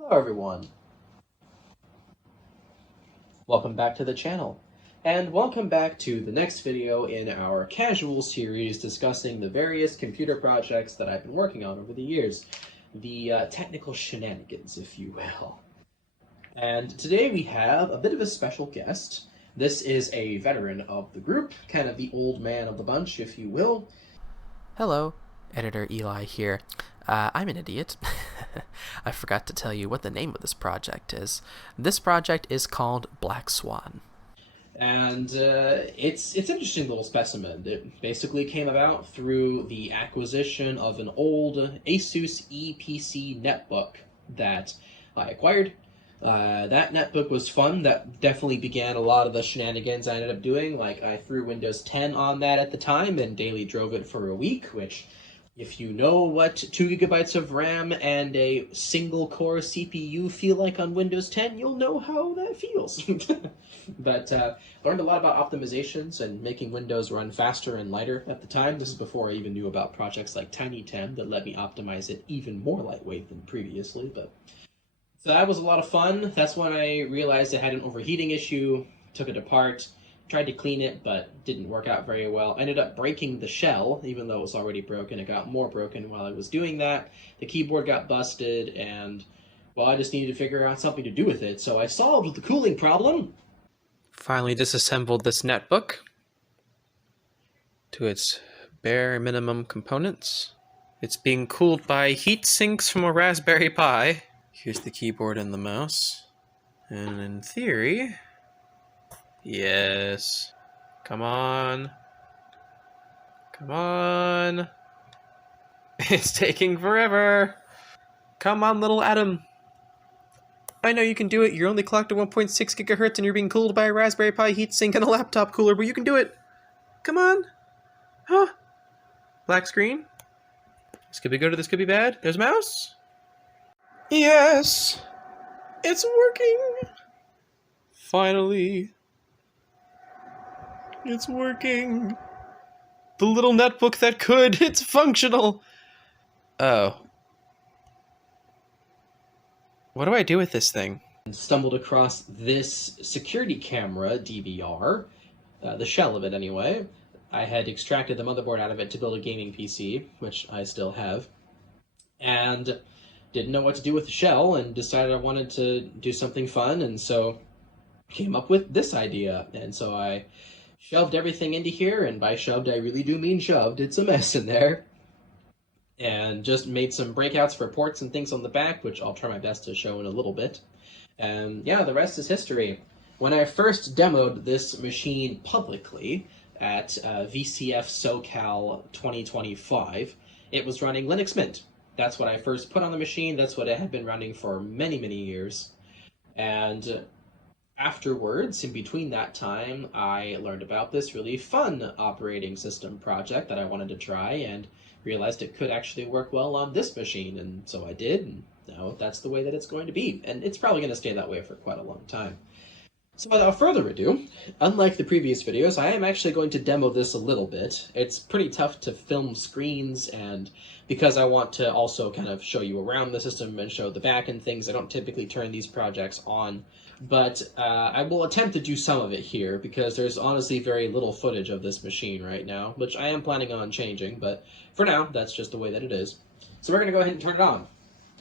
Hello everyone, welcome back to the channel, and welcome back to the next video in our casual series discussing the various computer projects that I've been working on over the years. The technical shenanigans, if you will. And today we have a bit of a special guest. This is a veteran of the group, kind of the old man of the bunch, if you will. Hello, Editor Eli here. I'm an idiot. I forgot to tell you what the name of this project is. This project is called Black Swann. And it's an interesting little specimen. It basically came about through the acquisition of an old Asus EPC netbook that I acquired. That netbook was fun. That definitely began a lot of the shenanigans I ended up doing. Like, I threw Windows 10 on that at the time and daily drove it for a week, which, if you know what 2 gigabytes of RAM and a single core CPU feel like on Windows 10, you'll know how that feels. But learned a lot about optimizations and making Windows run faster and lighter at the time. This is before I even knew about projects like TinyTem that let me optimize it even more lightweight than previously. But so that was a lot of fun. That's when I realized I had an overheating issue, took it apart, tried to clean it, but didn't work out very well. I ended up breaking the shell, even though it was already broken. It got more broken while I was doing that. The keyboard got busted, and, well, I just needed to figure out something to do with it. So I solved the cooling problem. Finally disassembled this netbook to its bare minimum components. It's being cooled by heat sinks from a Raspberry Pi. Here's the keyboard and the mouse. And in theory... Yes. Come on. Come on. It's taking forever. Come on, little atom. I know you can do it. You're only clocked at 1.6 gigahertz and you're being cooled by a Raspberry Pi heatsink and a laptop cooler, but you can do it. Come on. Huh? Black screen. This could be good or this could be bad. There's a mouse. Yes. It's working. Finally. It's working. The little netbook that could. It's functional. Oh. What do I do with this thing? And stumbled across this security camera DVR, the shell of it anyway. I had extracted the motherboard out of it to build a gaming PC, which I still have, and didn't know what to do with the shell and decided I wanted to do something fun, and so came up with this idea. And so I shoved everything into here, and by shoved I really do mean shoved. It's a mess in there. And just made some breakouts for ports and things on the back, which I'll try my best to show in a little bit. And yeah, the rest is history. When I first demoed this machine publicly at VCF SoCal 2025, it was running Linux Mint. That's what I first put on the machine. That's what it had been running for many, many years. And afterwards, in between that time, I learned about this really fun operating system project that I wanted to try and realized it could actually work well on this machine, and so I did, and now that's the way that it's going to be, and it's probably going to stay that way for quite a long time. So without further ado, unlike the previous videos, I am actually going to demo this a little bit. It's pretty tough to film screens, and because I want to also kind of show you around the system and show the back and things, I don't typically turn these projects on. But I will attempt to do some of it here, because there's honestly very little footage of this machine right now, which I am planning on changing, but for now, that's just the way that it is. So we're going to go ahead and turn it on.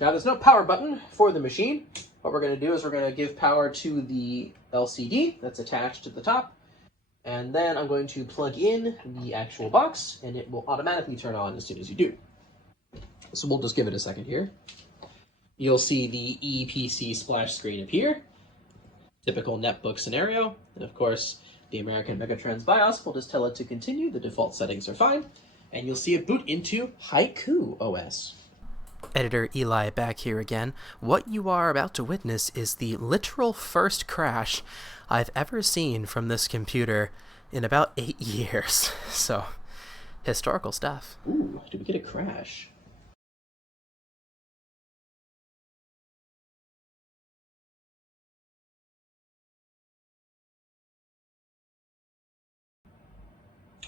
Now, there's no power button for the machine. What we're going to do is we're going to give power to the LCD that's attached to the top, and then I'm going to plug in the actual box, and it will automatically turn on as soon as you do. So we'll just give it a second here. You'll see the EPC splash screen appear. Typical netbook scenario, and of course, the American Megatrends BIOS will just tell it to continue. The default settings are fine, and you'll see it boot into Haiku OS. Editor Eli back here again. What you are about to witness is the literal first crash I've ever seen from this computer in about 8 years. So, historical stuff. Ooh, did we get a crash?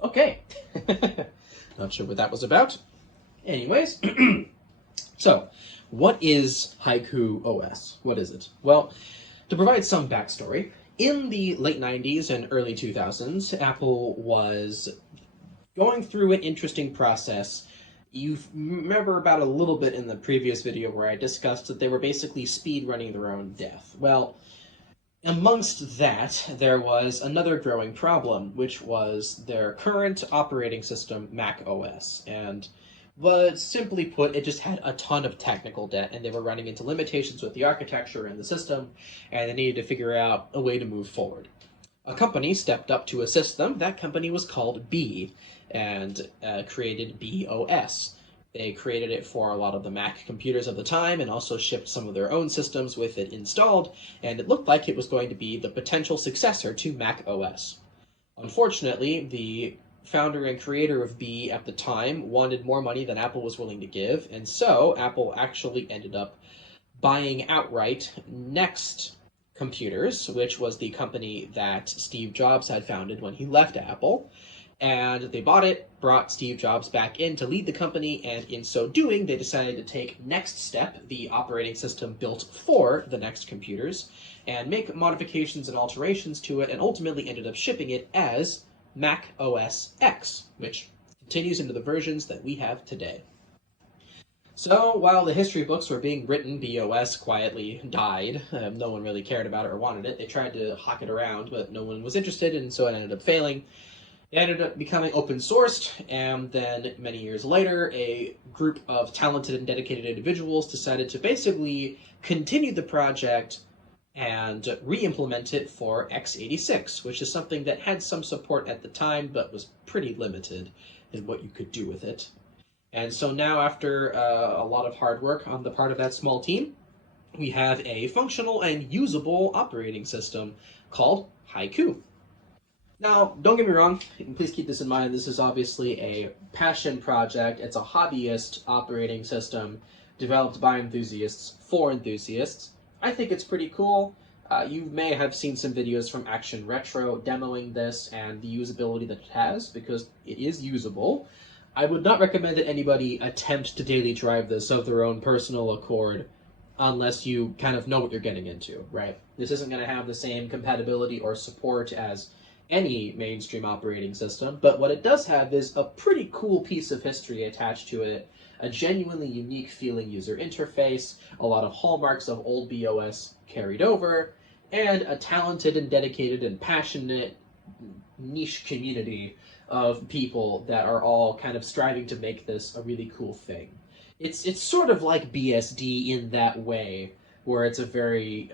Okay. Not sure what that was about. Anyways, so What is Haiku OS? What is it? Well, to provide some backstory, in the late 90s and early 2000s, Apple was going through an interesting process. You remember about a little bit in the previous video where I discussed that they were basically speed running their own death. Well, amongst that, there was another growing problem, which was their current operating system, Mac OS. But simply put, it just had a ton of technical debt, and they were running into limitations with the architecture and the system, and they needed to figure out a way to move forward. A company stepped up to assist them. That company was called B, and created BOS. They created it for a lot of the Mac computers of the time and also shipped some of their own systems with it installed, and it looked like it was going to be the potential successor to Mac OS. Unfortunately, the founder and creator of B at the time wanted more money than Apple was willing to give, and so Apple actually ended up buying outright Next Computers, which was the company that Steve Jobs had founded when he left Apple. And they bought it, brought Steve Jobs back in to lead the company, and in so doing, they decided to take Next Step, the operating system built for the Next computers, and make modifications and alterations to it, and ultimately ended up shipping it as Mac OS X, which continues into the versions that we have today. So, while the history books were being written, BOS quietly died. No one really cared about it or wanted it. They tried to hawk it around, but no one was interested, and so it ended up failing. It ended up becoming open sourced, and then many years later, a group of talented and dedicated individuals decided to basically continue the project and re-implement it for x86, which is something that had some support at the time, but was pretty limited in what you could do with it. And so now, after a lot of hard work on the part of that small team, we have a functional and usable operating system called Haiku. Now, don't get me wrong, please keep this in mind, this is obviously a passion project. It's a hobbyist operating system developed by enthusiasts for enthusiasts. I think it's pretty cool. You may have seen some videos from Action Retro demoing this and the usability that it has, because it is usable. I would not recommend that anybody attempt to daily drive this of their own personal accord unless you kind of know what you're getting into, right? This isn't going to have the same compatibility or support as any mainstream operating system, but what it does have is a pretty cool piece of history attached to it, a genuinely unique feeling user interface, a lot of hallmarks of old BOS carried over, and a talented and dedicated and passionate niche community of people that are all kind of striving to make this a really cool thing. It's sort of like BSD in that way, where it's a very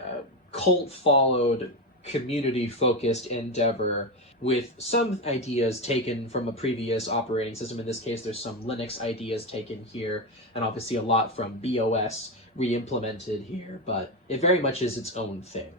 cult-followed, community-focused endeavor with some ideas taken from a previous operating system. In this case, there's some Linux ideas taken here, and obviously a lot from BOS re-implemented here, but it very much is its own thing.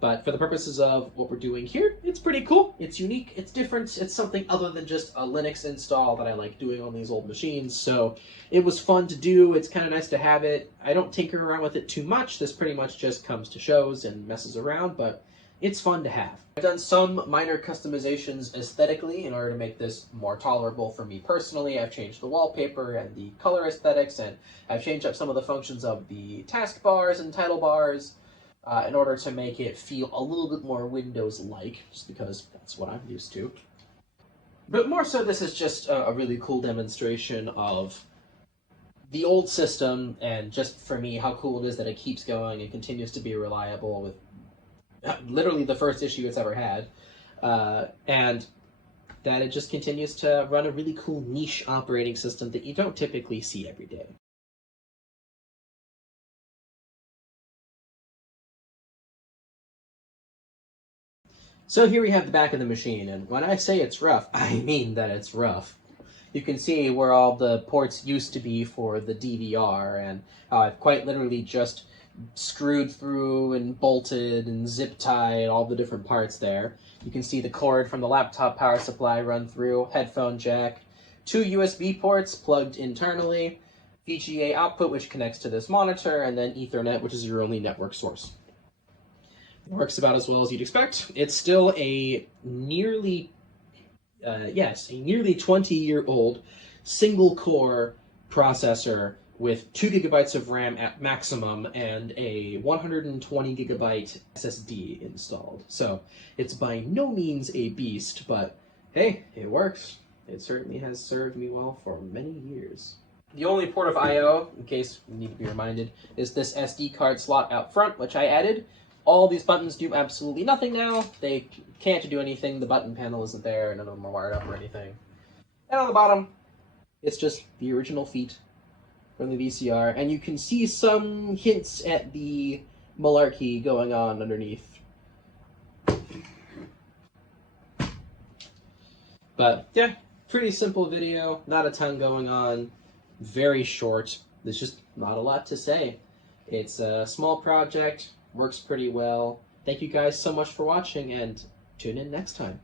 But for the purposes of what we're doing here, it's pretty cool, it's unique, it's different, it's something other than just a Linux install that I like doing on these old machines, so it was fun to do, it's kind of nice to have it. I don't tinker around with it too much, this pretty much just comes to shows and messes around, but it's fun to have. I've done some minor customizations aesthetically in order to make this more tolerable for me personally. I've changed the wallpaper and the color aesthetics, and I've changed up some of the functions of the taskbars and title bars, in order to make it feel a little bit more Windows-like, just because that's what I'm used to. But more so, this is just a really cool demonstration of the old system, and just for me, how cool it is that it keeps going and continues to be reliable with literally the first issue it's ever had, and that it just continues to run a really cool niche operating system that you don't typically see every day. So here we have the back of the machine, and when I say it's rough, I mean that it's rough. You can see where all the ports used to be for the DVR, and how I've quite literally just screwed through and bolted and zip-tied all the different parts there. You can see the cord from the laptop power supply run through, headphone jack, 2 USB ports plugged internally, VGA output which connects to this monitor, and then Ethernet, which is your only network source. It works about as well as you'd expect. It's still a nearly 20-year-old single-core processor with 2 gigabytes of RAM at maximum and a 120 gigabyte SSD installed. So it's by no means a beast, but hey, it works. It certainly has served me well for many years. The only port of I/O, in case you need to be reminded, is this SD card slot out front, which I added. All these buttons do absolutely nothing now. They can't do anything. The button panel isn't there, none of them are wired up or anything. And on the bottom, it's just the original feet from the VCR, and you can see some hints at the malarkey going on underneath. But yeah, pretty simple video, not a ton going on, very short. There's just not a lot to say. It's a small project, works pretty well. Thank you guys so much for watching, and tune in next time.